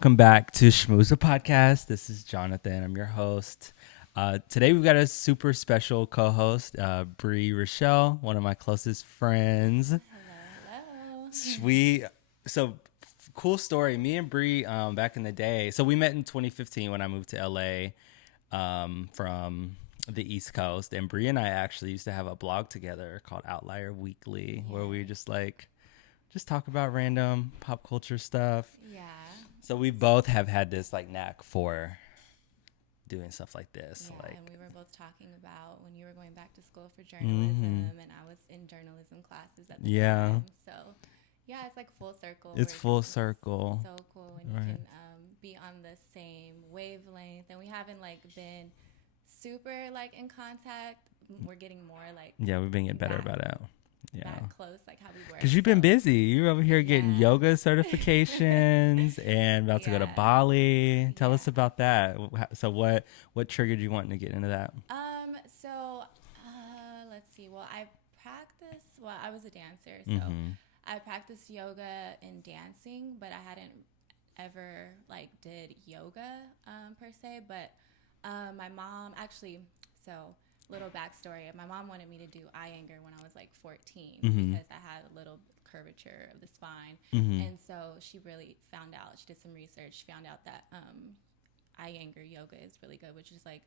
Welcome back to Schmooze Podcast. This is Jonathan. I'm your host. Today we've got a super special co-host, Bri Rachall, one of my closest friends. Hello. We so cool story. Me and Bri, back in the day. So we met in 2015 when I moved to LA, from the East Coast, and Bri and I actually used to have a blog together called Outlier Weekly, where we just talk about random pop culture stuff. Yeah. So we both have had this like knack for doing stuff like this. Yeah. Like, And we were both talking about when you were going back to school for mm-hmm. journalism, and I was in journalism classes at the Yeah, time. So, yeah, it's like full circle. it's full It's circle. so cool when you Right. can be on the same wavelength. And we haven't like been super like in contact. We're getting more like Yeah, we've been getting better that about it. Yeah. that close, like how we were. Because you've So, been busy. You're over here getting yeah. yoga certifications and about to go to Yeah. Bali. Tell us Yeah. about that. So what triggered you wanting to get into that? Let's see. Well, I was a dancer, so Mm-hmm. I practiced yoga and dancing, but I hadn't ever like did yoga per se. But my mom actually, so little backstory. My mom wanted me to do Iyengar when I was like 14 Mm-hmm. because I had a little curvature of the spine, Mm-hmm. and so she really found out. She did some research, found out that Iyengar yoga is really good, which is like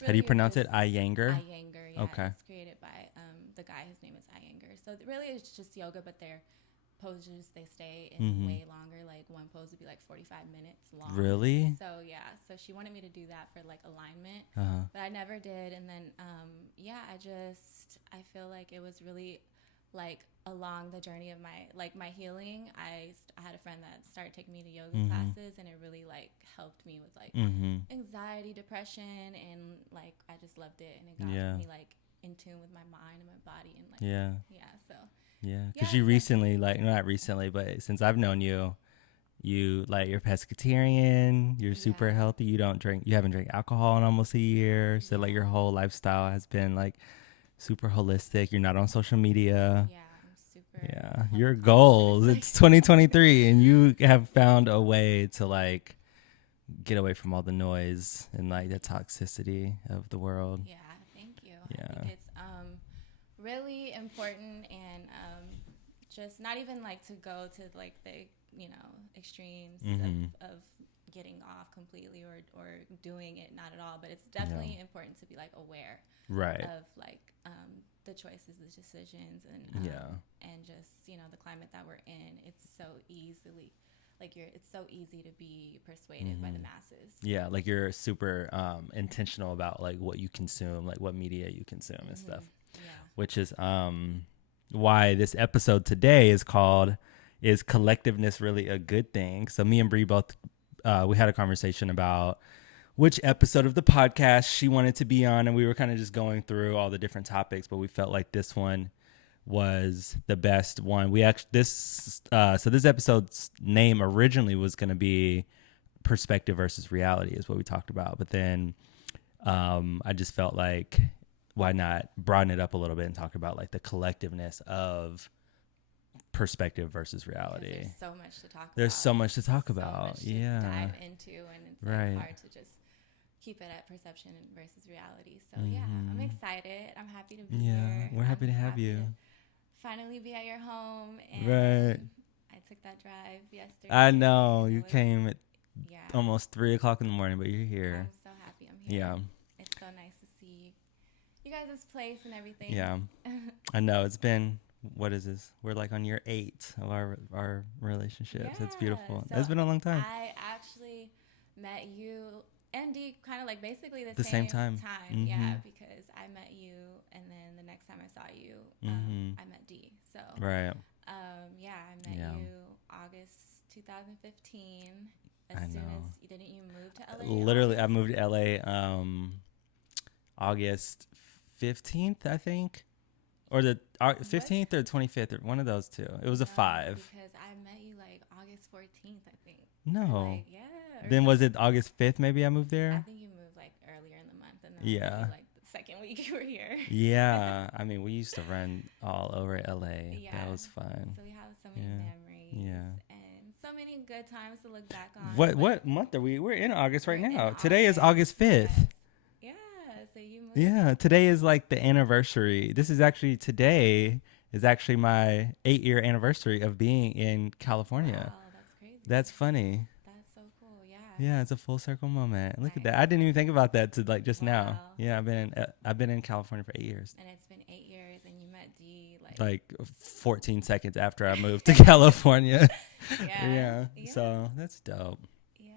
How do really you you're pronounce just it? Iyengar? Iyengar. Yeah, Okay. it's created by the guy. His name is Iyengar. So really, it's just yoga, but their poses they stay in Mm-hmm. way longer. Like one pose would be like 45 minutes long. Really? So yeah, so she wanted me to do that for like alignment, Uh-huh. but I never did. And then yeah, I feel like it was really like along the journey of my healing. I had a friend that started taking me to yoga Mm-hmm. classes, and it really like helped me with like Mm-hmm. anxiety, depression, and like I just loved it, and it got Yeah. me like in tune with my mind and my body, and like Yeah. yeah, so Yeah. Because yeah, you so recently, like, not recently, but since I've known you, you like you're pescatarian, you're super yeah, healthy, you haven't drank alcohol in almost a year. So like your yeah, whole lifestyle has been like super holistic. You're not on social media. yeah. I'm super Yeah. health Your conscious. goals. It's 2023 and you have found a way to like get away from all the noise and like the toxicity of the world. Yeah, thank you. I Yeah. think it's really important, and just not even like to go to like the extremes Mhm. of getting off completely or doing it not at all, but it's Yeah. definitely important to be like aware Right. of like the choices, the decisions, Yeah. and just the climate that we're in. It's so easily like it's so easy to be persuaded by the Mhm. masses. Yeah, like you're super intentional about like what you consume, like what media you consume and stuff, Yeah. which is why this episode today is called "Is Collectiveness Really a Good Thing?" So me and Bri both we had a conversation about which episode of the podcast she wanted to be on, and we were kind of just going through all the different topics, but we felt like this one was the best one. We actually this episode's name originally was going to be perspective versus reality is what we talked about. But then I just felt like why not broaden it up a little bit and talk about like the collectiveness of perspective versus reality. There's so much to talk about. There's so much to talk So about. much to Yeah. dive into, and it's Right. like hard to just keep it at perception versus reality. So yeah, I'm Mm-hmm. excited. I'm happy to be Yeah, here. we're happy I'm to have happy you. to finally be at your home, Right. and I took that drive yesterday. I know And you came at yeah, almost 3 o'clock in the morning, but you're here. I'm so happy I'm here. Yeah. It's so nice to see you guys' place and everything. Yeah. I know it's been what is this? We're like on year 8 of our relationship. Yeah. That's beautiful. So It's been a long time. I actually met you and D kind of like basically The same time. Yeah, Mm-hmm. because I met you, and then the next time I saw you, Mm-hmm. I met D. So Right. yeah, I met Yeah. you August 2015. As I soon know. as didn't you move to LA? Literally, I August? moved to LA August 15th, I think, or the 15th or 25th, or one of those two. It was a No, 5. because I met you like August 14th, I think. No. Like yeah. Then was it August 5th? Maybe I moved I there. think you moved like earlier in the month, and then Yeah. maybe like the second week you were here. Yeah. I mean, we used to run all over LA. Yeah. That was fun. So we have so many Yeah. memories. Yeah. And so so many good times to look back on. What month are we? We're in August right We're in now. Today is August. August 5th. Yes. Yeah. So you moved. Yeah, today is like the anniversary. This is actually today is actually my 8-year anniversary of being in California. Wow, that's crazy. That's funny. That's so cool. Yeah. Yeah, it's a full circle moment. Look at that. Nice. I didn't even think about that to like just now. Wow. Yeah, I've been in California for 8 years. And it's been 8 years, and you met D Like 14 seconds after I moved to California. Yeah. Yeah. Yeah. So that's dope. Yes.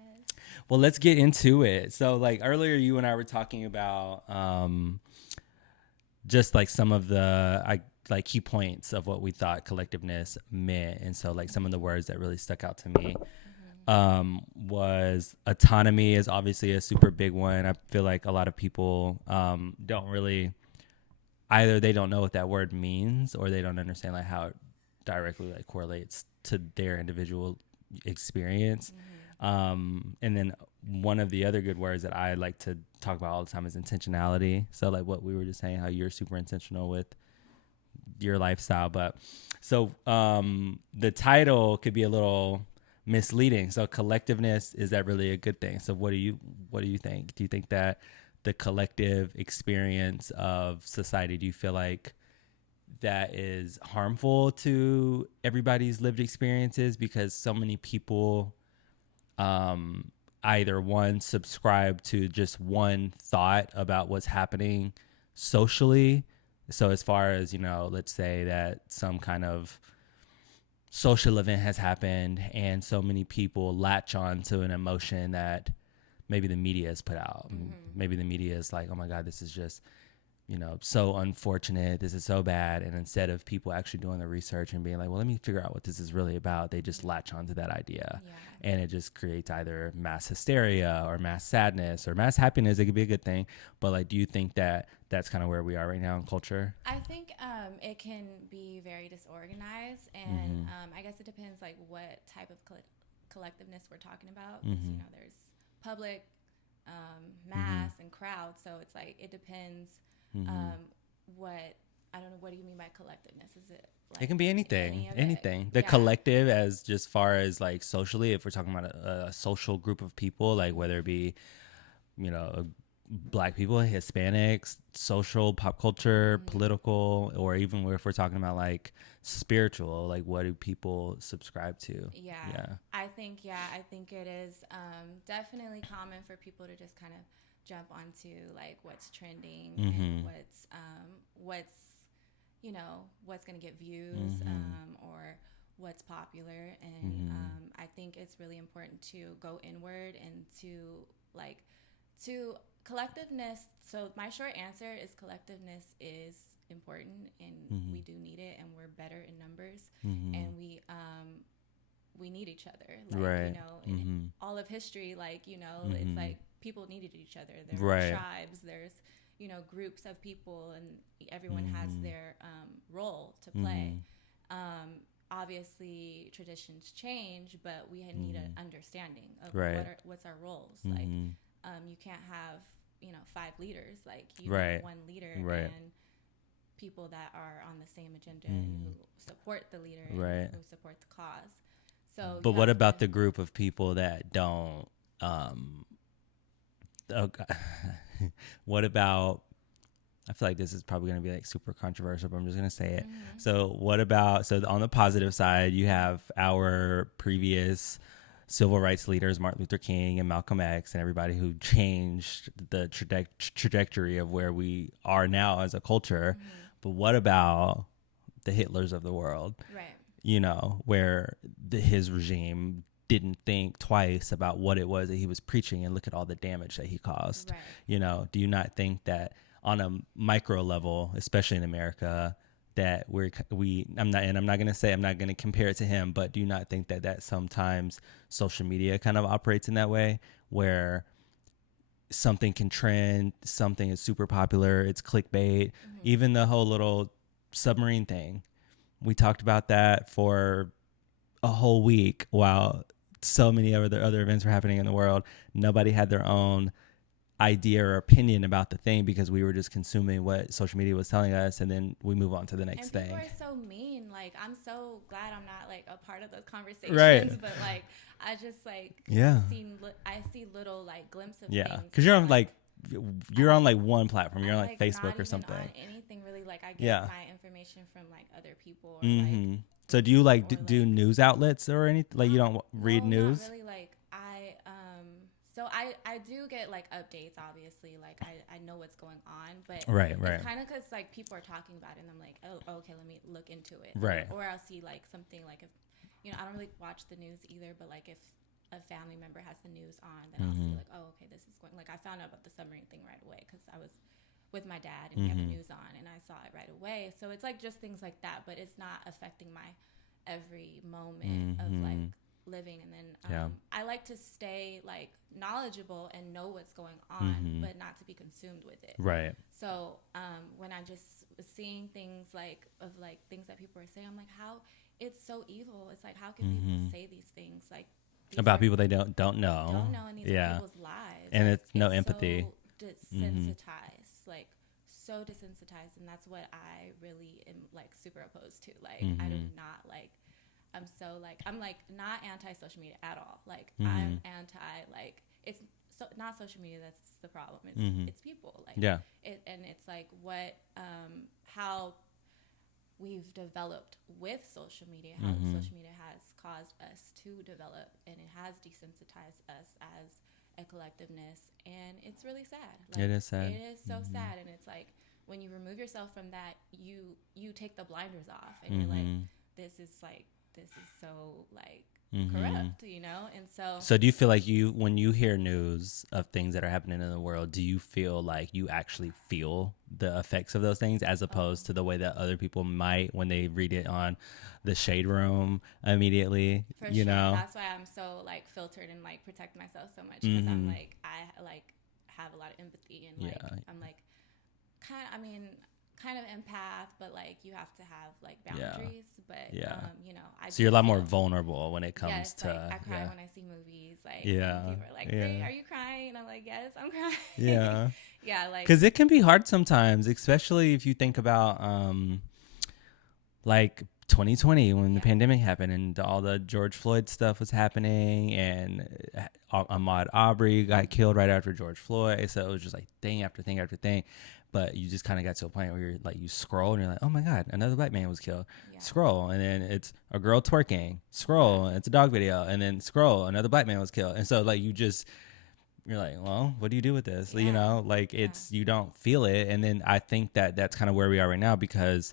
Well, let's get into it. So like earlier you and I were talking about just like some of the like key points of what we thought collectiveness meant. And so like some of the words that really stuck out to me was autonomy is obviously a super big one. I feel like a lot of people don't really either they don't know what that word means or they don't understand like how it directly like correlates to their individual experience. And then one of the other good words that I like to talk about all the time is intentionality. So like what we were just saying, how you're super intentional with your lifestyle. But so the title could be a little misleading. So collectiveness, is that really a good thing? So what do you think? Do you think that the collective experience of society, do you feel like that is harmful to everybody's lived experiences because so many people either one subscribe to just one thought about what's happening socially? So as far as, you know, let's say that some kind of social event has happened and so many people latch on to an emotion that maybe the media has put out. Maybe the media is like, oh my God, this is just, you know, so unfortunate. This is so bad. And instead of people actually doing the research and being like, well, let me figure out what this is really about, they just latch onto that idea. Yeah. And it just creates either mass hysteria or mass sadness or mass happiness. It could be a good thing. But like, do you think that that's kind of where we are right now in culture? I think it can be very disorganized, and I guess it depends like what type of collectiveness we're talking about. 'Cause, you know, there's public, mass, and crowd. So it's like it depends. What I don't know. What do you mean by collectiveness? Is it like it can be anything, anything. The Yeah. collective, as just far as like socially, if we're talking about a social group of people, like whether it be, you know, Black people, Hispanics, social, pop culture, political, or even if we're talking about like spiritual, like what do people subscribe to? Yeah. I think it is definitely common for people to just kind of jump onto like what's trending and what's you know what's going to get views or what's popular, and I think it's really important to go inward and to collectiveness. So my short answer is collectiveness is important, and we do need it, and we're better in numbers, and we need each other, like, right. you know, in all of history, like, you know, it's like people needed each other. There were right. tribes, there's, you know, groups of people, and everyone has their role to play. Obviously traditions change, but we need an understanding of right. what's our roles. Like you can't have, you know, 5 leaders, like you right. have one leader right. and people that are on the same agenda and who support the leader and right. who support the cause. So but what about the group of people that don't what about, I feel like this is probably going to be like super controversial, but I'm just going to say it. So what about, so on the positive side, you have our previous civil rights leaders, Martin Luther King and Malcolm X, and everybody who changed the trajectory of where we are now as a culture. But what about the Hitlers of the world? Right. You know, where his regime didn't think twice about what it was that he was preaching, and look at all the damage that he caused. Right. You know, do you not think that on a micro level, especially in America, that I'm not going to compare it to him, but do you not think that sometimes social media kind of operates in that way, where something can trend, something is super popular, it's clickbait, even the whole little submarine thing. We talked about that for a whole week while so many other events were happening in the world. Nobody had their own idea or opinion about the thing because we were just consuming what social media was telling us, and then we move on to the next And people thing. are so mean. Like, I'm so glad I'm not like a part of those Right. conversations, but like I just like Yeah. I see little like glimpses of Yeah. things, Because and you're I'm on like you're on like one platform. You're I'm on like like not Facebook or even on something. anything really. Like I get Yeah. my information from like other people or like Mm-hmm. So do you like or do like news outlets or anything? Like you not don't read no, not news? really. Like I do get like updates, obviously. Like I know what's going on, but Right. it's Right. kind of because like people are talking about it, and I'm like, oh, okay, let me look into it. Right. Or I'll see like something like if I don't really watch the news either, but like if a family member has the news on, then I'll see Mm-hmm. like, oh, okay, this is going. Like I found out about the submarine thing right away because I was with my dad and he had the Mm-hmm. news on, and I saw it right away. So it's like just things like that, but it's not affecting my every moment of like Mm-hmm. living. And then Yeah. I like to stay like knowledgeable and know what's going on, Mm-hmm. but not to be consumed with it. Right. So when I just was seeing things like of like things that people are saying, I'm like, how it's so evil. It's like, how can people Mm-hmm. say these things? Like these About are people they don't know. don't know, and these are Yeah. people's lives. And Like it's no empathy. so Mm-hmm. desensitized, like so desensitized, and that's what I really am like super opposed to. Like I do Mm-hmm. not like. I'm like not anti social media at all. Like Mm-hmm. I'm anti like it's so not social media that's the problem. Mm-hmm. It's people like Yeah. it, and it's like what how we've developed with social media, how Mm-hmm. social media has caused us to develop, and it has desensitized us as a collectiveness, and it's really sad. Like It is sad. it is so Mm-hmm. sad, and it's like when you remove yourself from that, you take the blinders off, and you're like, Mm-hmm. this is so like Mm-hmm. corrupt, and so So do you feel like when you hear news of things that are happening in the world, do you feel like you actually feel the effects of those things as opposed to the way that other people might when they read it on the shade room immediately, for you sure, know? that's why I'm so like filtered and like protect myself so much, because I'm Mm-hmm. like I like have a lot of empathy, and like Yeah. I'm like kind of empath, but like you have to have like Yeah. boundaries. But Yeah. I So do you're a lot more feel vulnerable when it yes, comes like to I cry yeah. when I see movies, like and Yeah. people are like, Yeah. are you crying? And I'm like, yes, I'm crying. Yeah. Yeah, like Cuz it can be hard sometimes, especially if you think about like 2020 when the yeah, pandemic happened and all the George Floyd stuff was happening, and Ahmaud Arbery got killed right after George Floyd. So it was just like thing after thing after thing. But you just kind of got to a point where you're like, you scroll and you're like, oh my God, another black man was killed. yeah, Scroll. And then it's a girl twerking. Scroll. And it's a dog video. And then scroll. Another black man was killed. And so like you're like, well, what do you do with this? You yeah, know, like yeah, you don't feel it. And then I think that that's kind of where we are right now because,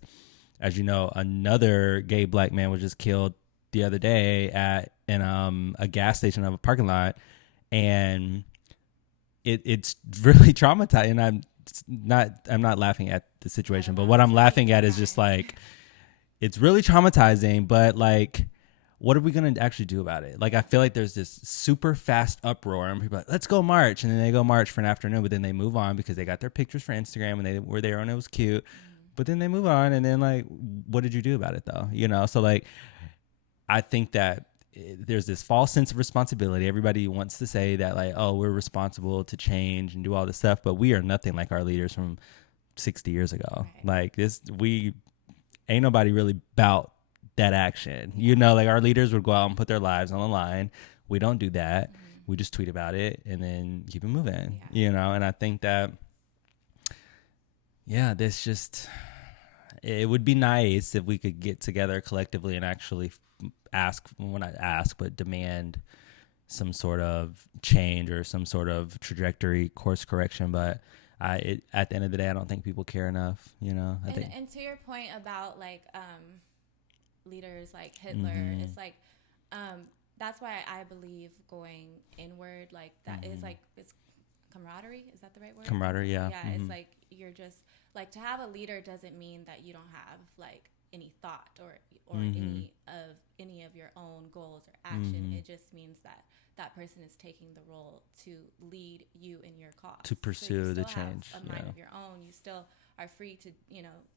as you know, another gay black man was just killed the other day at in a gas station of a parking lot, and it's really traumatizing. And I'm not laughing at the yeah. The situation, but what violence I'm will make laughing you at cry. is just like it's really traumatizing. But like, what are we gonna actually do about it? Like, I feel like there's this super fast uproar, and people are like, let's go march, and then they go march for an afternoon, but then they move on because they got their pictures for Instagram and they were there and it was cute. But then they move on, and then like, what did you do about it though? You know, so like, I think that there's this false sense of responsibility. Everybody wants to say that like, oh, we're responsible to change and do all this stuff, but we are nothing like our leaders from 60 years ago. Right. Like this, we ain't nobody really about that action. You know, like our leaders would go out and put their lives on the line. We don't do that. We just tweet about it and then keep it moving. Yeah. You know, and I think that yeah, this just it would be nice if we could get together collectively and actually ask, well, not ask, but demand some sort of change or some sort of trajectory course correction. But at the end of the day, I don't think people care enough. You know, I think. And to your point about like leaders like Hitler, it's like that's why I believe going inward, like that is like it's camaraderie. Is that the right word? Camaraderie, yeah. Yeah, it's like you're just like to have a leader doesn't mean that you don't have like any thought or any of your own goals or action. It just means that that person is taking the role to lead you in your cause, To pursue so the you still change, have a mind yeah. of your own. You still are free to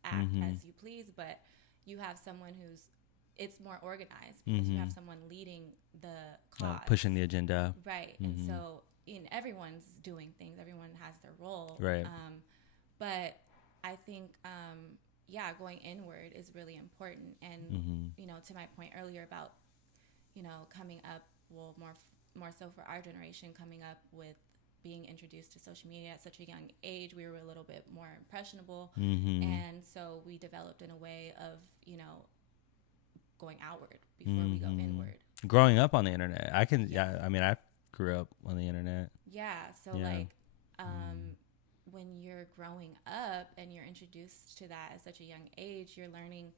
act as you please, but you have someone who's it's more organized because you have someone leading the cause, Pushing the agenda. right? And so everyone's doing things. Everyone has their role. Right. But I think, yeah, going inward is really important. And, to my point earlier about, coming up, well, more so for our generation, coming up with being introduced to social media at such a young age, we were a little bit more impressionable. And so we developed in a way of, going outward before we go inward. Growing up on the internet, I mean, I grew up on the internet. Yeah. So like, when you're growing up and you're introduced to that at such a young age, you're learning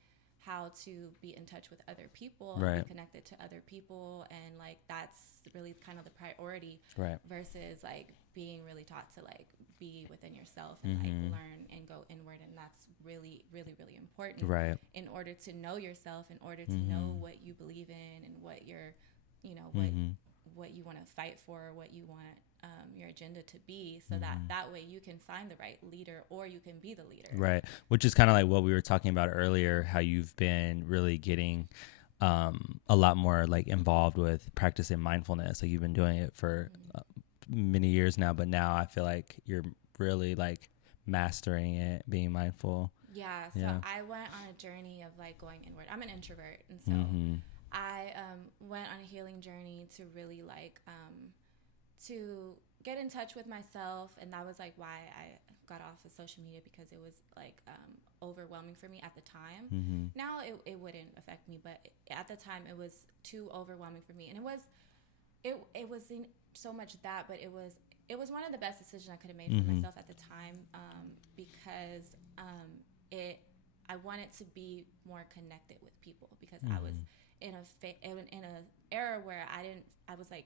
how to be in touch with other people, right. and be connected to other people, and like that's really kind of the priority, right. versus like being really taught to like be within yourself and like learn and go inward. And that's really, really, really important, right. in order to know yourself, in order to know what you believe in, and what you're, what you want to fight for, what you want your agenda to be, so that way you can find the right leader, or you can be the leader. Right. Which is kind of like what we were talking about earlier, how you've been really getting a lot more like involved with practicing mindfulness. Like you've been doing it for many years now, but now I feel like you're really like mastering it, being mindful. Yeah. So I went on a journey of like going inward. I'm an introvert. And so I went on a healing journey to really like, to get in touch with myself. And that was like why I got off of social media, because it was like overwhelming for me at the time. Now it wouldn't affect me, but at the time it was too overwhelming for me. And it wasn't so much that, but it was one of the best decisions I could have made for myself at the time, because I wanted to be more connected with people, because I was in a era where I was like,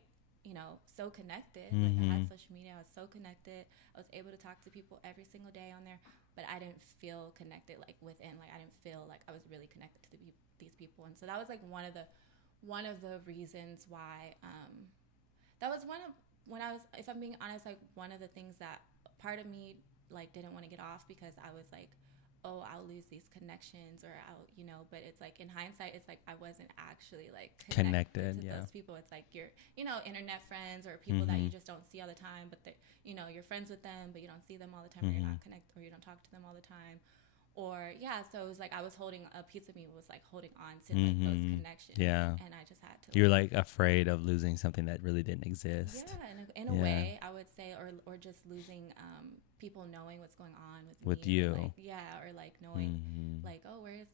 so connected. Like I had social media, I was so connected. I was able to talk to people every single day on there, but I didn't feel connected like within. Like I didn't feel like I was really connected to these people. And so that was like one of the reasons why. That was when I was, if I'm being honest, like one of the things that part of me like didn't want to get off, because I was like, oh, I'll lose these connections, or I'll, but it's like in hindsight, it's like I wasn't actually like connected to those people. It's like your, internet friends, or people that you just don't see all the time, but you're friends with them, but you don't see them all the time, or you're not connected, or you don't talk to them all the time. Or so it was like I was holding, a piece of me was like holding on to like those connections. Yeah. And I just had to. You're like afraid of losing something that really didn't exist. Yeah, in a way, I would say, or just losing people knowing what's going on with me, you. Like, or like knowing like, oh, where's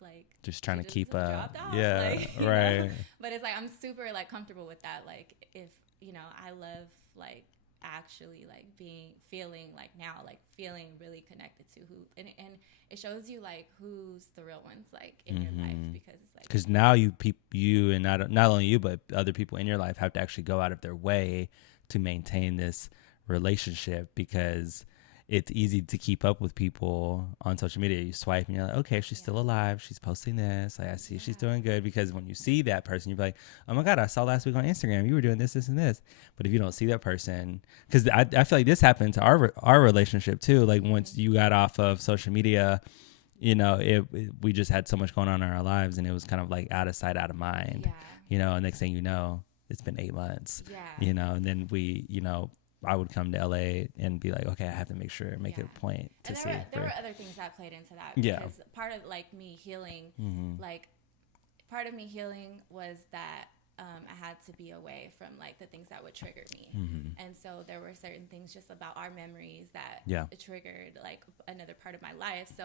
like just trying to keep up. Yeah, like, right. But it's like I'm super like comfortable with that. Like if I love like actually like feeling really connected to who, and it shows you like who's the real ones like in your life, because it's like, because now you and not only you but other people in your life have to actually go out of their way to maintain this relationship, because it's easy to keep up with people on social media. You swipe and you're like, okay, she's still alive, she's posting this, like I see she's doing good, because when you see that person, you're like, oh my God, I saw last week on Instagram you were doing this and this. But if you don't see that person, because I feel like this happened to our relationship too, like once you got off of social media, we just had so much going on in our lives, and it was kind of like out of sight, out of mind. And next thing you know, it's been 8 months. And then I would come to LA and be like, okay, I have to make it a point to see. There were other things that played into that. Because part of like me healing, was that I had to be away from like the things that would trigger me. And so there were certain things just about our memories that triggered like another part of my life. So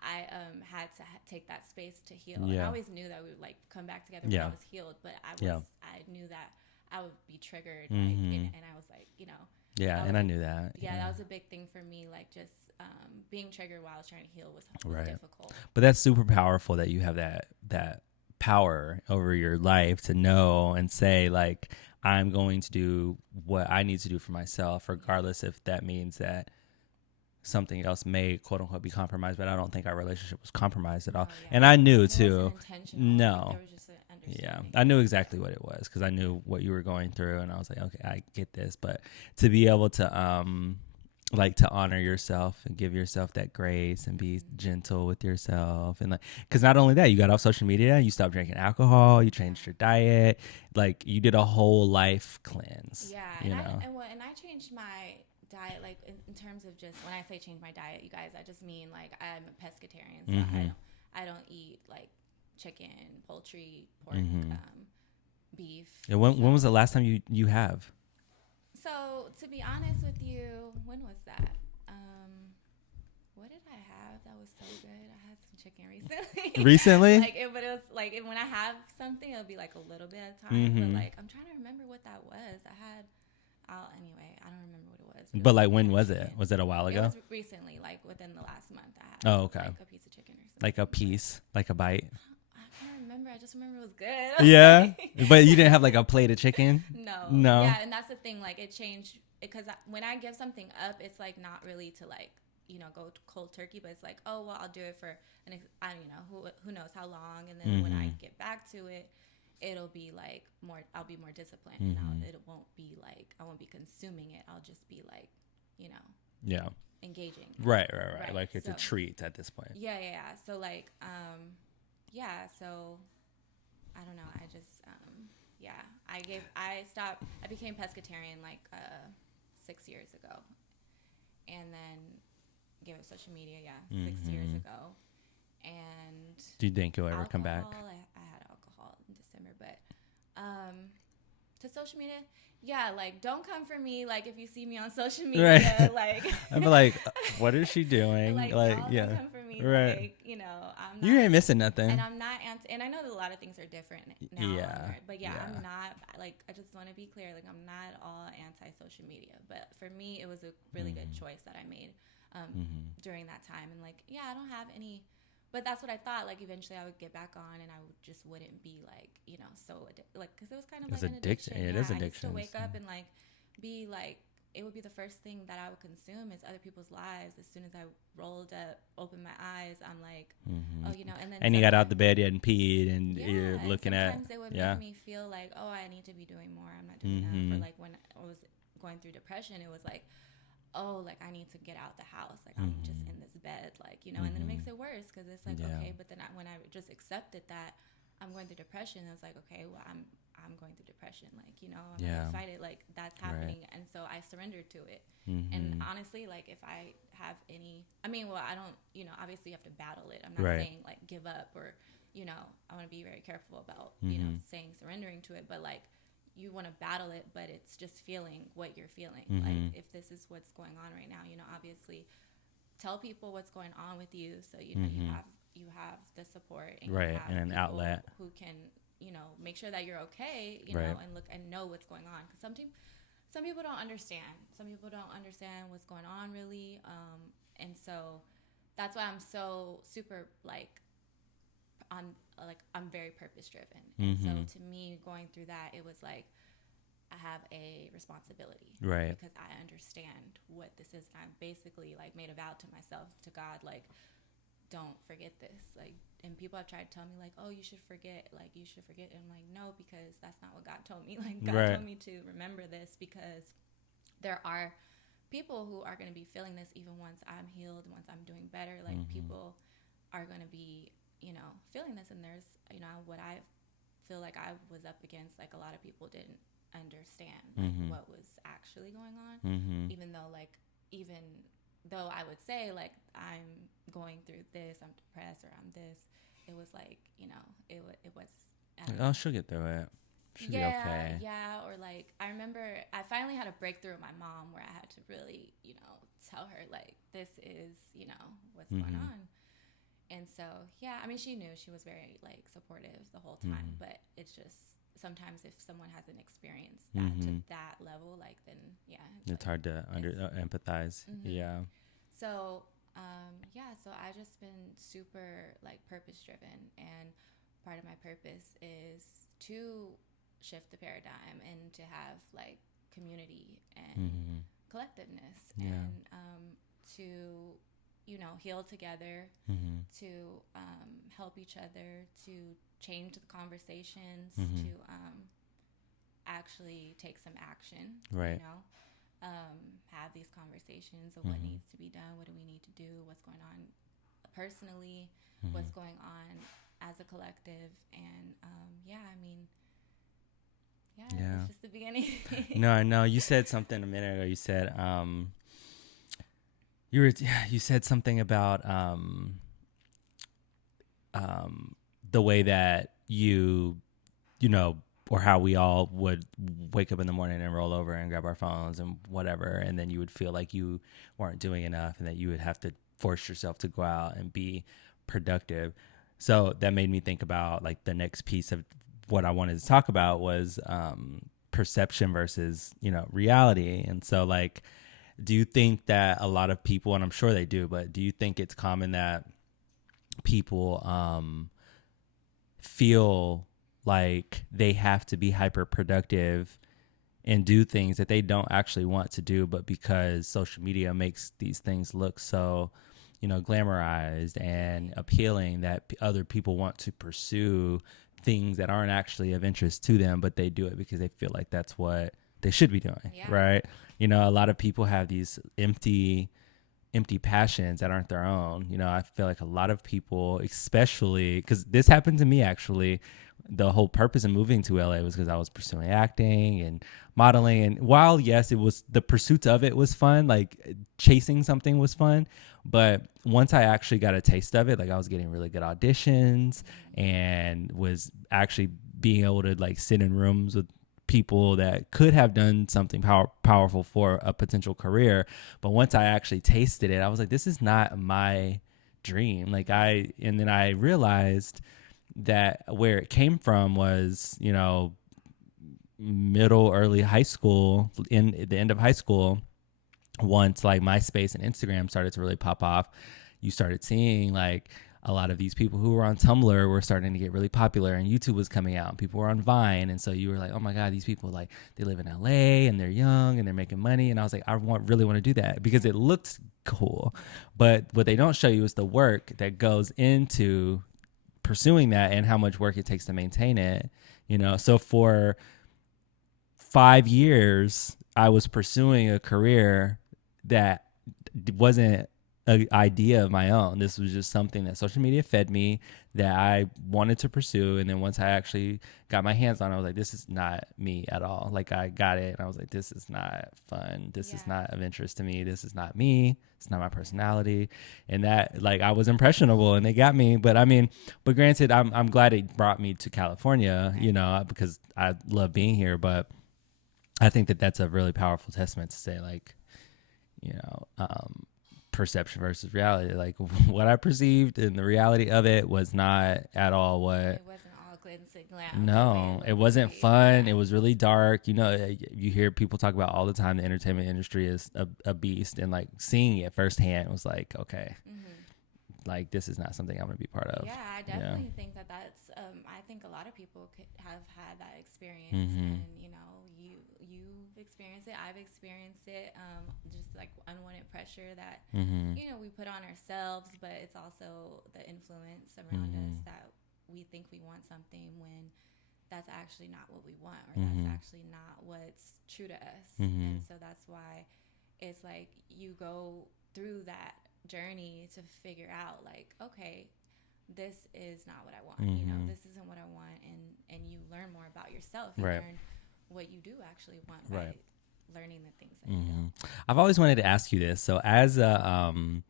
I had to take that space to heal. And I always knew that we would like come back together when I was healed, but I knew that I would be triggered, like, and I was like, I knew that. That was a big thing for me, like just being triggered while I was trying to heal was difficult. But that's super powerful that you have that power over your life to know and say, like, I'm going to do what I need to do for myself, regardless if that means that something else may quote unquote be compromised. But I don't think our relationship was compromised at all. And I knew too. No. There was just I knew exactly what it was, because I knew what you were going through, and I was like, okay, I get this. But to be able to like to honor yourself and give yourself that grace and be Mm-hmm. gentle with yourself, and like, because not only that, you got off social media, you stopped drinking alcohol, you Yeah. changed your diet, like you did a whole life cleanse, Yeah, you know. and I changed my diet, like in terms of, just when I say change my diet, you guys, I just mean like I'm a pescatarian, so Mm-hmm. I don't eat like chicken, poultry, pork, Mm-hmm. beef. And So when was the last time you have so to be honest with you, when was that? Um, what did I have that was so good? I had some chicken recently. recently? But it was like when I have something, it'll be like a little bit at a time. But Mm-hmm. like I'm trying to remember what that was. Anyway, I don't remember what it was, but it But was like, some when kind of was it? chicken. Was it a while It ago? was recently, like within the last month. I had Oh, okay. like a piece of chicken or Like a something. But piece, like a bite. I can't remember. I just remember it was good. Yeah, but you didn't have like a plate of chicken. No, No. yeah, and that's the thing. Like it changed because when I give something up, it's like not really to like go cold turkey, but it's like, oh well, I'll do it for I who knows how long, and then when I Mm-hmm. get back to it, it'll be like more. I'll be more disciplined, and Mm-hmm. it won't be like I won't be consuming it. I'll just be like, you know, Yeah. engaging. Right. Right. Like it's So a treat at this point. yeah. So like yeah. So I don't know. I just yeah. I stopped. I became pescatarian like 6 years ago, and then gave up social media. Yeah, 6 years Mm-hmm. ago, and Do you think you'll ever come back? alcohol. I had alcohol in December, but to social media, yeah. Like, don't come for me. Like, if you see me on social Right. media, like, I'd be like, what is she doing? like Like, y'all don't yeah. come for me. Right. Like, I'm You not. ain't missing And nothing. I'm not and I know that a lot of things are different now, Yeah. but yeah, Yeah. I'm not like, I just want to be clear, like I'm not all anti social media, but for me it was a really good Mm-hmm. choice that I made Mm-hmm. during that time. And like, yeah, I don't have any, but that's what I thought, like eventually I would get back on and I just wouldn't be like, like, because it was kind of It's like an addiction. addiction. It Yeah, is I used to addictions. wake up and like be like, it would be the first thing that I would consume is other people's lives. As soon as I rolled up, opened my eyes, I'm like, Mm-hmm. oh, and then And you got out the sometimes, bed and peed, and you're yeah, and looking at, sometimes it would make yeah. me feel like, oh, I need to be doing more. I'm not doing enough. Or Mm-hmm. like when I was going through depression, it was like, oh, like I need to get out the house. Like I'm just Mm-hmm. in this bed, like, and then it Mm-hmm. makes it worse because it's like, Yeah. okay, but then when I just accepted that I'm going through depression, I was like, okay, well, I'm going through depression. Like, I'm not Yeah. gonna fight it. Like that's Right. happening, and so I surrendered to it. And Mm-hmm. honestly, like if I have any, I mean, well, I don't, obviously you have to battle it. I'm not Right. saying like give up or, I want to be very careful about, Mm-hmm. saying surrendering to it, but like you want to battle it, but it's just feeling what you're feeling. Like Mm-hmm. if this is what's going on right now, obviously tell people what's going on with you, so Mm-hmm. you have the support, and you Right. have And an people outlet. who can make sure that you're okay, Right. and look and know what's going on, because some people don't understand. Some people don't understand what's going on really, and so that's why I'm so super I'm very purpose driven, and so Mm-hmm. to me going through that, it was like I have a responsibility Right. because I understand what this is. I basically like made a vow to myself, to God, like don't forget this. Like, and people have tried to tell me like, oh, you should forget. Like you should forget. And I'm like, no, because that's not what God told me. Like God Right. told me to remember this because there are people who are going to be feeling this even once I'm healed, once I'm doing better. Like Mm-hmm. people are going to be, feeling this, and there's, what I feel like I was up against, like a lot of people didn't understand like Mm-hmm. what was actually going on, Mm-hmm. even though I would say like I'm going through this, I'm depressed, or I'm this, it was like, it was, I don't Oh, know. she'll get through it. She'll be Yeah, okay. yeah. Or like I remember I finally had a breakthrough with my mom where I had to really, tell her like this is, what's going Mm-hmm. on. And so, yeah, I mean, she knew, she was very like supportive the whole time, Mm-hmm. but it's just sometimes if someone hasn't experienced that to Mm-hmm. that level, like then yeah, It's like hard to empathize. mm-hmm. Yeah. So, yeah, so I just been super like purpose driven, and part of my purpose is to shift the paradigm and to have like community and Mm-hmm. collectiveness, Yeah. and to heal together, Mm-hmm. to help each other, to change the conversations, Mm-hmm. to actually take some action, Right. have these conversations of what needs to be done, what do we need to do, what's going on personally, what's going on as a collective. And yeah, I mean, yeah, Yeah. it's just the beginning. No, I know. You said something a minute ago. You said you said something about the way that you know, or how we all would wake up in the morning and roll over and grab our phones and whatever, and then you would feel like you weren't doing enough and that you would have to force yourself to go out and be productive. So that made me think about like the next piece of what I wanted to talk about was perception versus, you know, reality. And so like, do you think that a lot of people, and I'm sure they do, but do you think it's common that people feel like they have to be hyper productive and do things that they don't actually want to do, but because social media makes these things look so, you know, glamorized and appealing, that other people want to pursue things that aren't actually of interest to them, but they do it because they feel like that's what they should be doing, Yeah. right? You know, a lot of people have these empty passions that aren't their own. You know, I feel like a lot of people, especially because this happened to me actually, the whole purpose of moving to LA was because I was pursuing acting and modeling. And while, yes, it was the pursuit of it was fun, like chasing something was fun. But once I actually got a taste of it, like I was getting really good auditions and was actually being able to like sit in rooms with people that could have done something powerful for a potential career. But once I actually tasted it, I was like, this is not my dream. And then I realized that where it came from was, you know, early high school, in the end of high school, once like MySpace and Instagram started to really pop off, you started seeing like a lot of these people who were on Tumblr were starting to get really popular, and YouTube was coming out and people were on Vine. And so you were like, oh my God, these people, like, they live in LA and they're young and they're making money. And I was like, really want to do that because it looked cool. But what they don't show you is the work that goes into pursuing that and how much work it takes to maintain it, you know? So for 5 years, I was pursuing a career that wasn't an idea of my own. This was just something that social media fed me that I wanted to pursue. And then once I actually got my hands on it, I was like, this is not me at all. Like I got it and I was like, this is not fun. This is not of interest to me. This is not me. It's not my personality. And that, like, I was impressionable and they got me. But I mean, but granted, I'm glad it brought me to California, you know, because I love being here. But I think that that's a really powerful testament to say, like, you know, perception versus reality. Like what I perceived and the reality of it was not at all what. It wasn't all glitz and glam. No, it wasn't fun. It was really dark. You know, you hear people talk about all the time the entertainment industry is a beast, and like seeing it firsthand was like, okay, like this is not something I'm going to be part of. Yeah, I definitely think that that's. I think a lot of people have had that experience, and you know, you've experienced it. I've experienced it. Just like unwanted pressure that you know we put on ourselves, but it's also the influence around us that we think we want something when that's actually not what we want, or that's actually not what's true to us. And so that's why it's like you go through that journey to figure out, like, okay, this is not what I want. You know, this isn't what I want, and you learn more about yourself. You learn what you do actually want by learning the things that you don't. I've always wanted to ask you this. So as an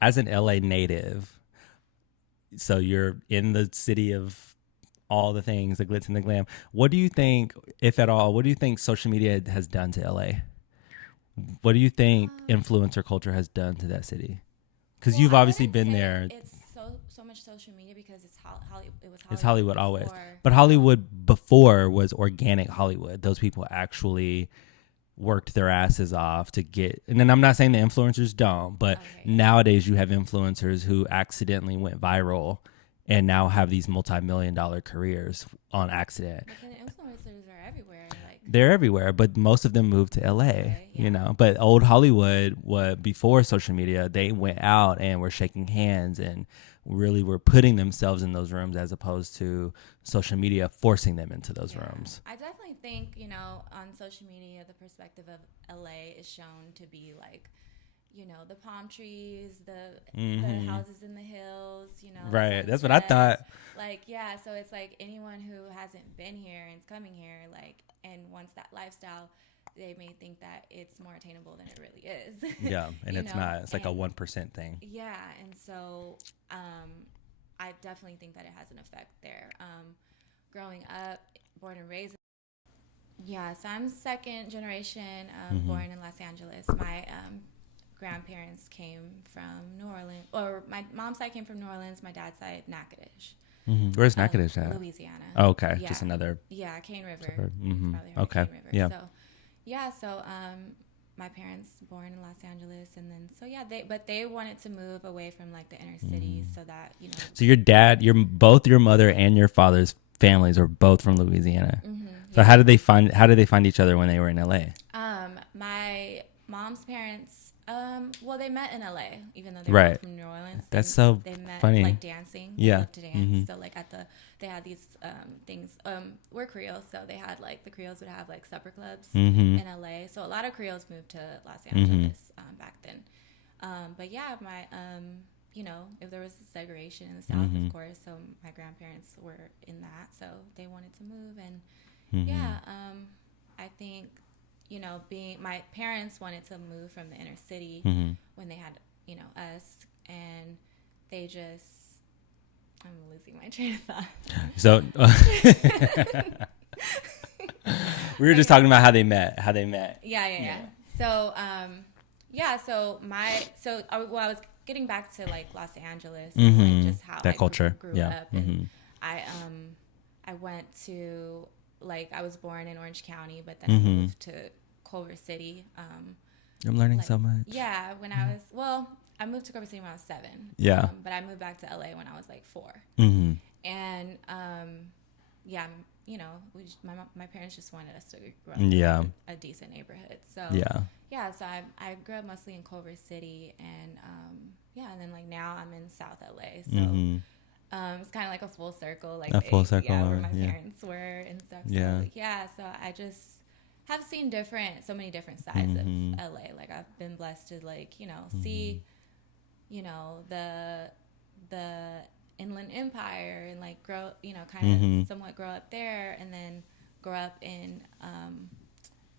LA native, so you're in the city of all the things, the glitz and the glam. What do you think, if at all, what do you think social media has done to LA? What do you think influencer culture has done to that city? Because you've obviously been there. It's so much social media because it's Hollywood. It's Hollywood always. before. But Hollywood before was organic Hollywood. Those people actually worked their asses off to get, and then I'm not saying the influencers don't, but nowadays you have influencers who accidentally went viral and now have these multi-million-dollar careers on accident. But then influencers are everywhere. Like, they're everywhere, but most of them moved to LA, you know. But old Hollywood, before social media, they went out and were shaking hands and really were putting themselves in those rooms, as opposed to social media forcing them into those rooms. I definitely think, on social media, the perspective of LA is shown to be like, the palm trees, the Mm-hmm. houses in the hills, Right. That's what I sunsets. thought. Like, yeah, so it's like anyone who hasn't been here and is coming here, like, and wants that lifestyle, they may think that it's more attainable than it really is. Yeah, and it's not. It's like a And 1% thing. yeah, and so I definitely think that it has an effect there. Growing up, born and raised. Yeah, so I'm second generation Mm-hmm. born in Los Angeles. My grandparents came from New Orleans, or my mom's side came from New Orleans. My dad's side, Natchitoches, Mm-hmm. Where's Natchitoches at? Louisiana. Oh, okay, Yeah, just another yeah, Cane River. suburb. You've Mm-hmm. probably heard of Okay. Cane River. Yeah. So, yeah, so my parents born in Los Angeles, and then so yeah, they wanted to move away from like the inner cities so that So your dad, both your mother and your father's families are both from Louisiana. So yeah. how did they find each other when they were in LA? My mom's parents, well, they met in LA, even though they were Right. from New Orleans. That's so they met funny. like dancing. They Yeah. loved to dance. Mm-hmm. So like they had these things. We're Creoles, so they had like the Creoles would have like supper clubs Mm-hmm. in LA. So a lot of Creoles moved to Los Mm-hmm. Angeles back then. But yeah, my if there was segregation in the South, Mm-hmm. of course. So my grandparents were in that, so they wanted to move, and Mm-hmm. yeah, I think being my parents wanted to move from the inner city Mm-hmm. when they had us, and they just I'm losing my train of thought. So we were just talking about how they met. Yeah. So I was getting back to like Los Angeles and Mm-hmm. like just how That I culture. grew Yeah. up, Mm-hmm. and I went to like I was born in Orange County, but then I Mm-hmm. moved to Culver City. I'm learning Like so much. yeah, when I moved to Culver City when I was 7. Yeah. But I moved back to LA when I was like 4. Mm-hmm. And yeah, my parents just wanted us to grow up Yeah. in a decent neighborhood. So Yeah. so I grew up mostly in Culver City, and and then like now I'm in South LA. So Mm-hmm. it's kind of like a full circle, like A full circle where moment, my yeah. parents were and stuff. Yeah. So I just have seen so many different sides Mm-hmm. of LA. Like I've been blessed to like Mm-hmm. see the Inland Empire and like grow kind of Mm-hmm. somewhat grow up there, and then grow up in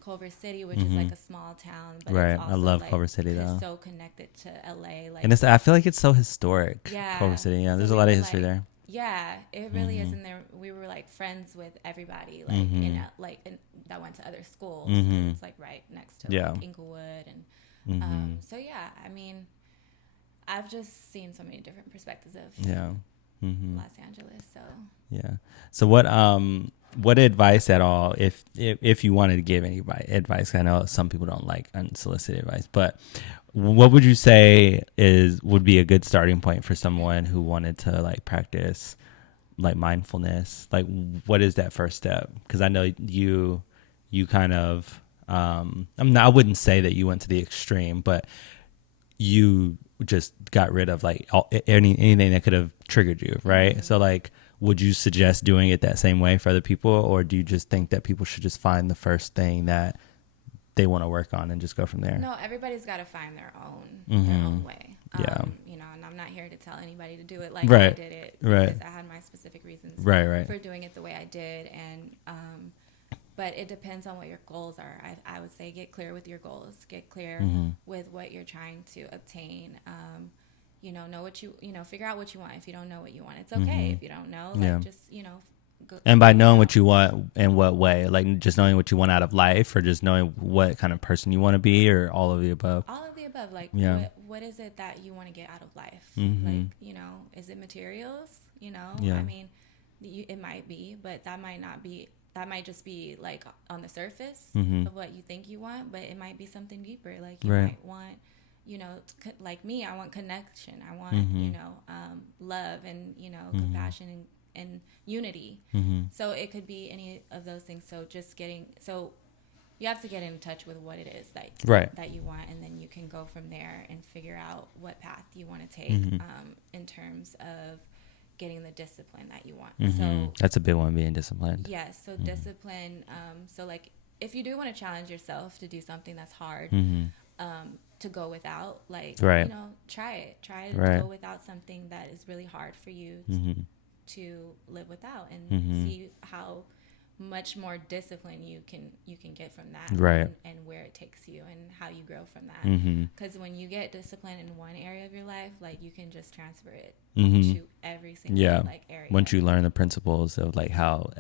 Culver City, which is Mm-hmm. like a small town, but Right. it's I also love like Culver City though. so connected to LA. Like And I feel like it's so historic. yeah, Culver City. Yeah. so There's a we lot of were, history like, there. yeah, it really is. Mm-hmm. And there we were like friends with everybody, like Mm-hmm. that went to other schools. Mm-hmm. It's like right next to Yeah. like Inglewood, and Mm-hmm. so yeah, I mean, I've just seen so many different perspectives of Yeah. Mm-hmm. Los Angeles. So Yeah. So what advice at all, if you wanted to give any advice? I know some people don't like unsolicited advice, but what would you say would be a good starting point for someone who wanted to like practice like mindfulness? Like, what is that first step? Because I know you kind of I wouldn't say that you went to the extreme, but you just got rid of like anything that could have triggered you, right? Mm-hmm. So like, would you suggest doing it that same way for other people, or do you just think that people should just find the first thing that they want to work on and just go from there? No, everybody's got to find their own way. Yeah. And I'm not here to tell anybody to do it like Right. I did it, Right. because I had my specific reasons Right. for doing it the way I did, and but it depends on what your goals are. I would say get clear with your goals. Get clear Mm-hmm. with what you're trying to obtain. Know what figure out what you want. If you don't know what you want, it's okay. Mm-hmm. If you don't know, like Yeah. just go. And by knowing what you want in what way, like just knowing what you want out of life, or just knowing what kind of person you want to be, or all of the above? All of the above. Like, Yeah. what is it that you want to get out of life? Mm-hmm. Like, is it materials? Yeah. I mean, it might be, but that might not be. That might just be like on the surface Mm-hmm. of what you think you want, but it might be something deeper. Like you Right. might want, like me, I want connection. I want, Mm-hmm. love and, Mm-hmm. compassion and unity. Mm-hmm. So it could be any of those things. So you have to get in touch with what it is Right. that you want, and then you can go from there and figure out what path you want to take Mm-hmm. in terms of getting the discipline that you want. Mm-hmm. So That's a big one, being disciplined. yes, so discipline. So like if you do want to challenge yourself to do something that's hard, Mm-hmm. to go without, like, Right. you know, try to Right. go without something that is really hard for you Mm-hmm. to live without, and Mm-hmm. see how much more discipline you can get from that, Right. and where it takes you and how you grow from that. Mm-hmm. Because when you get discipline in one area of your life, like you can just transfer it Mm-hmm. to every single Yeah. like area. Once you learn the principles of like how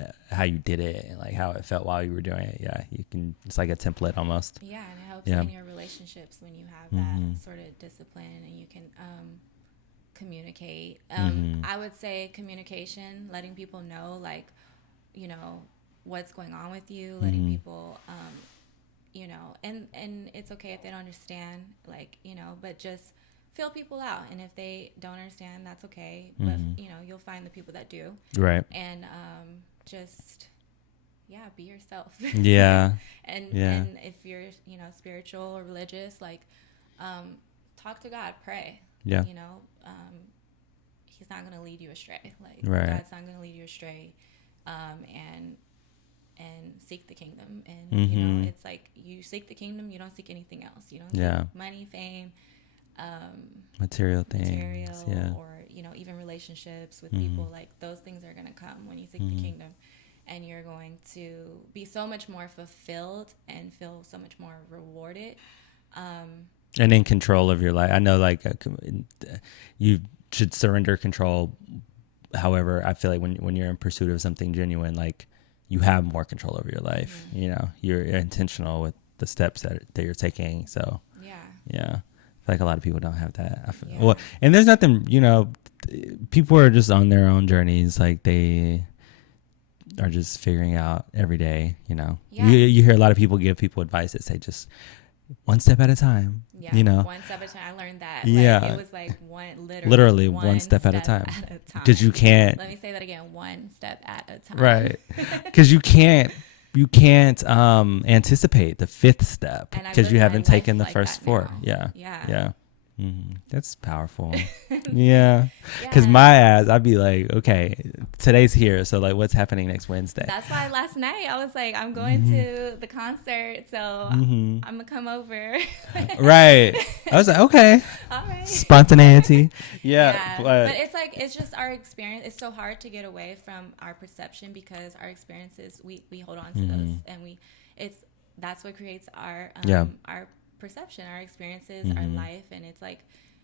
you did it and like how it felt while you were doing it, yeah, you can. It's like a template almost. Yeah, and it helps Yeah. in your relationships when you have Mm-hmm. that sort of discipline, and you can communicate. Mm-hmm. I would say communication, letting people know, like, you know, what's going on with you, letting Mm-hmm. people, you know, and it's okay if they don't understand, like, you know, but just feel people out. And if they don't understand, that's okay. Mm-hmm. But, you know, you'll find the people that do. Right. And just, yeah, be yourself. Yeah. and Yeah. and if you're, you know, spiritual or religious, like, talk to God, pray. Yeah. You know, he's not going to lead you astray. Like, Right. God's not going to lead you astray. And seek the kingdom. And, you Mm-hmm. know, it's like you seek the kingdom, you don't seek anything else. You don't Yeah. seek money, fame, Material things. material, Yeah. or, you know, even relationships with Mhm. people. Like, those things are going to come when you seek the kingdom. And you're going to be so much more fulfilled and feel so much more rewarded. And in control of your life. I know, like, you should surrender control. However, I feel like when you're in pursuit of something genuine, like, you have more control over your life. Mm-hmm. You know, you're intentional with the steps that you're taking. So, Yeah. yeah, I feel like a lot of people don't have that. Yeah. Well, and there's nothing, you know, people are just on their own journeys. Like, they are just figuring out every day, you know. Yeah. You hear a lot of people give people advice that say just one step at a time. Yeah, you know, one step at a time. I learned that. Yeah. Like, it was like literally one step at a time. Because you can't. Let me say that again. One step at a time. Right. Because you can't anticipate the fifth step And I because live you my haven't life taken the like first that four. now. Yeah. Yeah. Yeah. That's powerful. Yeah. Because Yeah. my ass, I'd be like, okay, today's here. So, like, what's happening next Wednesday? That's why last night I was like, I'm going to the concert, so I'm going to come over. Right. I was like, okay. All right. Spontaneity. Yeah. Yeah, but it's like, it's just our experience. It's so hard to get away from our perception, because our experiences, we hold on to those, and that's what creates our our perception, our experiences, our life. And it's like,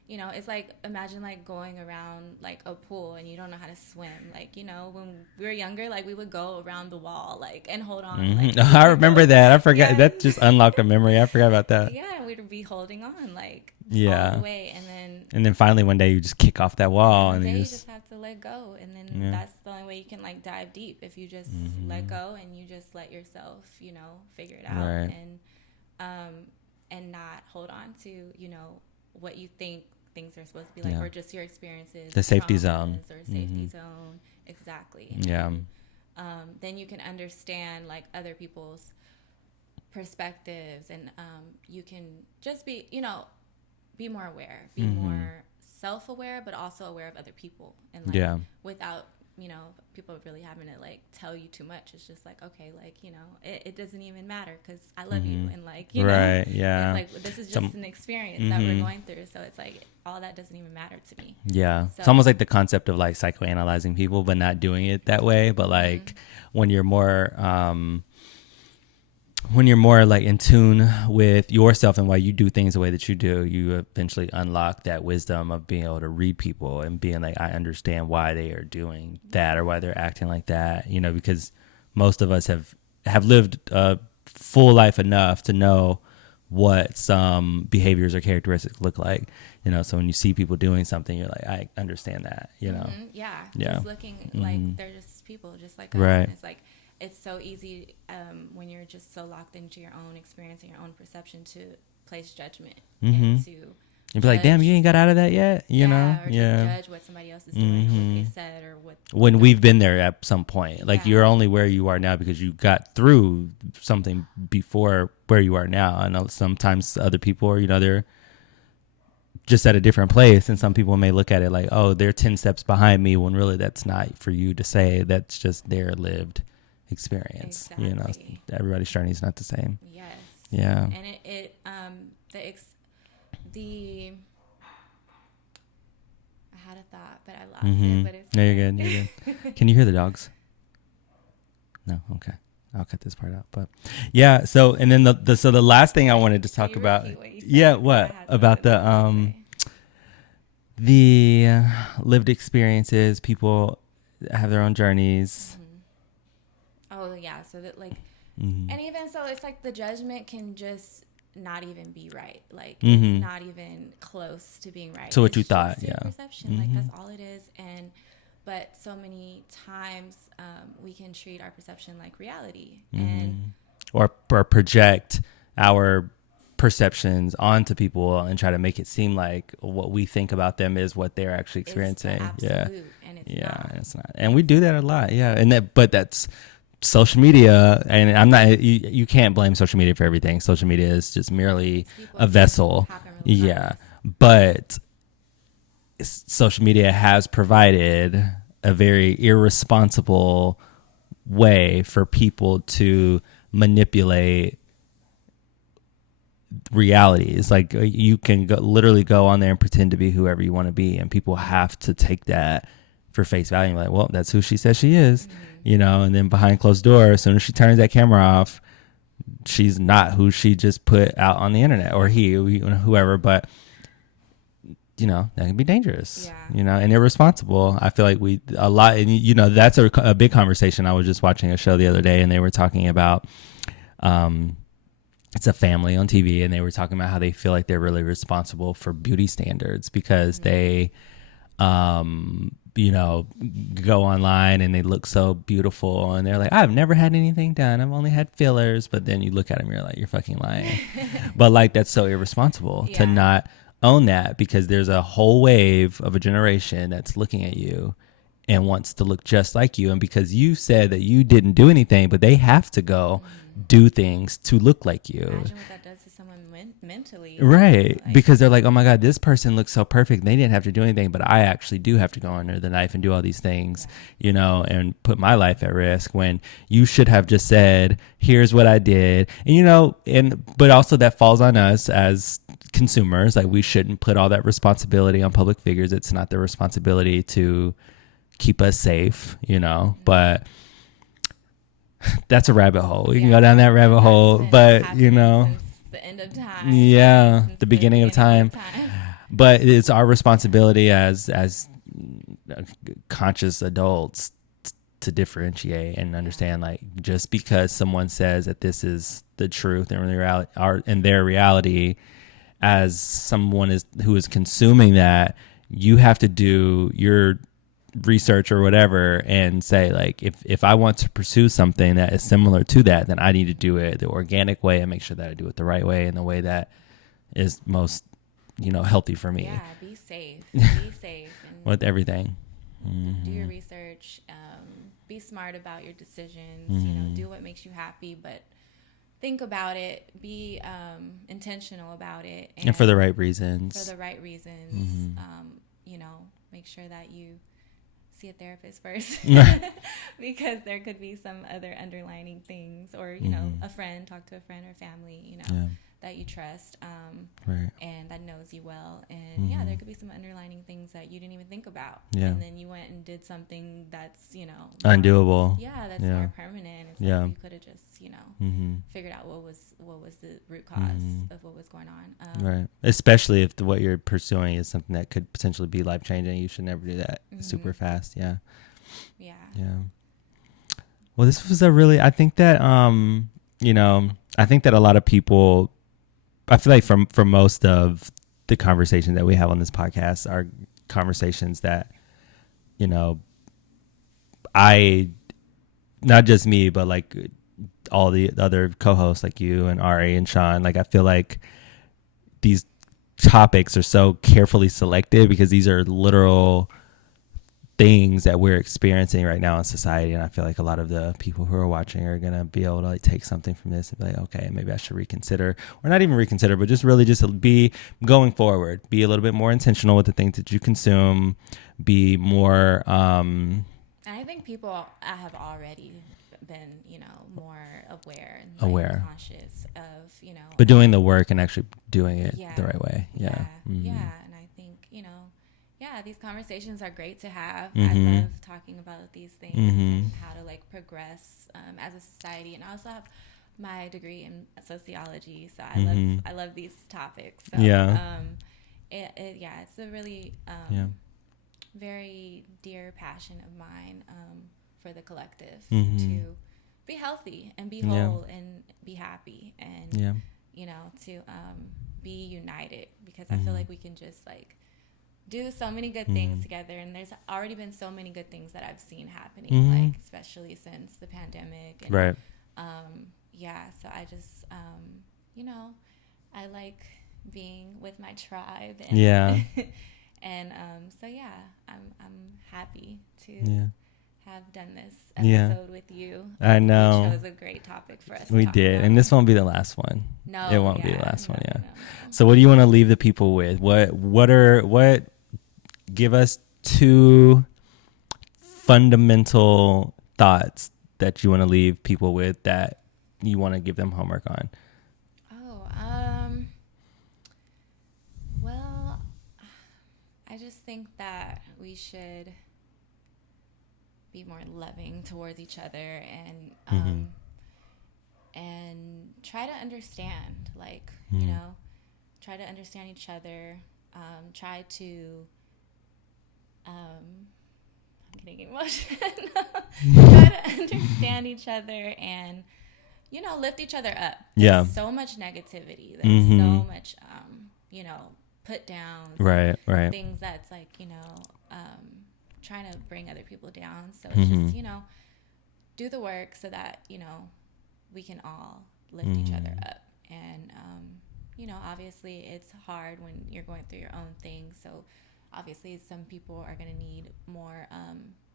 you know, it's like, imagine like going around like a pool and you don't know how to swim. Like, you know, when we were younger, like we would go around the wall, like, and hold on. Like, I remember that. I forgot. Yeah. That just unlocked a memory. I forgot about that. Yeah, and we'd be holding on, like, Yeah. all the way, and then finally one day you just kick off that wall, and then you you just just have to let go, and then Yeah. that's the only way you can like dive deep, if you just let go and you just let yourself, you know, figure it out, Right. and not hold on to, you know, what you think things are supposed to be like, Yeah. or just your experiences, The safety traumas, zone. or safety zone, exactly. Yeah. Then you can understand like other people's perspectives, and you can just be, you know, be more aware, be more self-aware, but also aware of other people, and like, Yeah. without, you know, people really having to like tell you too much. It's just like, okay, like, you know, it doesn't even matter, because I love you, and like, you know, Right. Yeah. it's like, this is just an experience that we're going through, so it's like all that doesn't even matter to me. Yeah. It's So- almost like the concept of like psychoanalyzing people, but not doing it that way. But like when you're more like in tune with yourself and why you do things the way that you do, you eventually unlock that wisdom of being able to read people and being like, I understand why they are doing that or why they're acting like that, you know, because most of us have lived a full life enough to know what some behaviors or characteristics look like, you know. So when you see people doing something, you're like, I understand that, you know. Yeah. Yeah. Just looking like they're just people just like us. Right. And it's like, it's so easy when you're just so locked into your own experience and your own perception to place judgment and to You'd be like, damn, you ain't got out of that yet, you know? or to judge what somebody else is doing, or what they said, or what. When we've been there at some point, like, Yeah. you're only where you are now because you got through something before where you are now. I know sometimes other people are, you know, they're just at a different place. And some people may look at it like, oh, they're 10 steps behind me, when really that's not for you to say. That's just their lived experience. Exactly. You know, everybody's journey is not the same. Yes. Yeah. And the I had a thought, but I lost it. But it's no, you're good. You're good. Can you hear the dogs? No. Okay. I'll cut this part out. But yeah. So, and then the last thing I wanted to talk about. Yeah. What about the lived experiences? People have their own journeys. Oh yeah. So that like, and even so, it's like the judgment can just not even be right. Like it's not even close to being right. So what you thought, yeah. Perception, like that's all it is. But so many times we can treat our perception like reality, and or project our perceptions onto people and try to make it seem like what we think about them is what they're actually experiencing. And it's not. And we do that a lot. Yeah, but that's social media, and I'm not. You can't blame social media for everything. Social media is just merely a vessel. Yeah, but social media has provided a very irresponsible way for people to manipulate reality. It's like you can literally go on there and pretend to be whoever you want to be, and people have to take that for face value. Like, well, that's who she says she is, you know. And then behind closed doors, as soon as she turns that camera off, she's not who she just put out on the internet, or whoever. But you know, that can be dangerous, you know, and irresponsible. I feel like a lot, and you know, that's a big conversation. I was just watching a show the other day, and they were talking about, it's a family on TV, and they were talking about how they feel like they're really responsible for beauty standards because they, you know, go online and they look so beautiful, and they're like, I've never had anything done. I've only had fillers. But then you look at them, you're like, you're fucking lying. But like, that's so irresponsible to not own that, because there's a whole wave of a generation that's looking at you and wants to look just like you. And because you said that you didn't do anything, but they have to go do things to look like you. Imagine what that does to someone mentally. Right. Like, because they're like, oh my God, this person looks so perfect. They didn't have to do anything, but I actually do have to go under the knife and do all these things, you know, and put my life at risk, when you should have just said, here's what I did. And, you know, but also that falls on us as consumers. Like, we shouldn't put all that responsibility on public figures. It's not their responsibility to keep us safe, you know, but that's a rabbit hole. We can go down that rabbit hole, but you know, the end of time. Yeah, the beginning of time. But it's our responsibility as conscious adults to differentiate and understand, like, just because someone says that this is the truth in their reality, as someone who is consuming that, you have to do your research or whatever and say, like, if I want to pursue something that is similar to that, then I need to do it the organic way and make sure that I do it the right way, and the way that is most, you know, healthy for me. Yeah, be safe. Be safe. And with everything. Do your research. Be smart about your decisions. You know, do what makes you happy, but think about it. Be intentional about it, and for the right reasons. You know, make sure that you see a therapist first, because there could be some other underlining things, or you know, talk to a friend or family, you know, that you trust, and that knows you well, and there could be some underlining things that you didn't even think about, and then you went and did something that's, you know, undoable. That's more permanent. It's like you could have just, you know, figured out what was the root cause of what was going on, right? Especially if what you're pursuing is something that could potentially be life changing. You should never do that super fast. Yeah. Well, this was I think that you know, I think that a lot of people, I feel like for most of the conversations that we have on this podcast are conversations that, you know, not just me, but like all the other co-hosts like you and Ari and Sean, like, I feel like these topics are so carefully selected because these are literal things that we're experiencing right now in society. And I feel like a lot of the people who are watching are going to be able to like take something from this and be like, okay, maybe I should reconsider, or not even reconsider, but just really just be going forward, be a little bit more intentional with the things that you consume, be more, And I think people have already been, you know, more aware and like, aware, conscious of, you know, but doing the work and actually doing it yeah, the right way. Yeah. yeah, Mm-hmm. yeah. And I think, you know, yeah, these conversations are great to have. Mm-hmm. I love talking about these things Mm-hmm. and how to like progress as a society. And I also have my degree in sociology, so Mm-hmm. I love these topics. So Yeah. yeah, it's a really Yeah. very dear passion of mine for the collective Mm-hmm. to be healthy and be Yeah. whole and be happy and Yeah. you know, to be united, because I Mm-hmm. feel like we can just like do so many good Mm-hmm. things together, and there's already been so many good things that I've seen happening, Mm-hmm. like especially since the pandemic. And Right. yeah, so I just you know, I like being with my tribe, and Yeah. and so yeah, I'm happy to Yeah. have done this Yeah. episode with you. I think know. you chose a great topic for us We to talk did. about. And this won't be the last one. No, It won't be the yeah, last one. Yeah. no. So what do you want to leave the people with? What give us two fundamental thoughts that you want to leave people with that you want to give them homework on? Oh, well, I just think that we should be more loving towards each other, and try to understand, like, you know, try to understand each other, try to I'm getting emotional. Try to understand each other and, you know, lift each other up. Yeah. There's so much negativity. There's so much, you know, put downs. Right. Right. Things that's like, you know, trying to bring other people down. So it's just, you know, do the work so that, you know, we can all lift each other up. And, you know, obviously it's hard when you're going through your own thing. So obviously some people are going to need more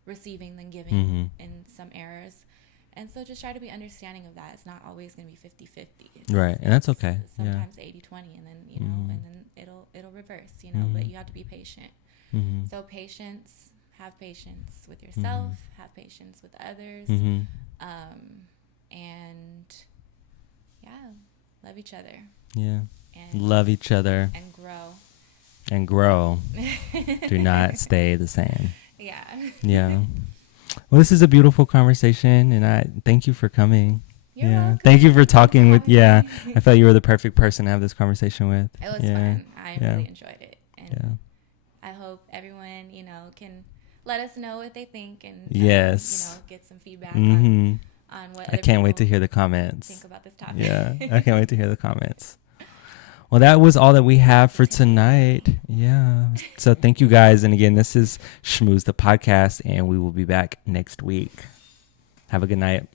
receiving than giving in some errors. And so just try to be understanding of that. It's not always going to be 50-50. Right. And that's okay. Sometimes 80-20, and then, you know, and then it'll reverse, you know, but you have to be patient. So patience, have patience with yourself, have patience with others. And yeah, love each other. Yeah. And Love each other. And grow. And grow. Do not stay the same. Yeah. Yeah. Well, this is a beautiful conversation, and I thank you for coming. You're welcome. Thank you for talking with. Yeah, Me. I felt you were the perfect person to have this conversation with. It was fun. I really enjoyed it, and I hope everyone, you know, can let us know what they think, and yes, you know, get some feedback on what. I can't wait to hear the comments. Think about this topic. Yeah, I can't wait to hear the comments. Well, that was all that we have for tonight. Yeah. So thank you guys. And again, this is Schmooze the podcast, and we will be back next week. Have a good night.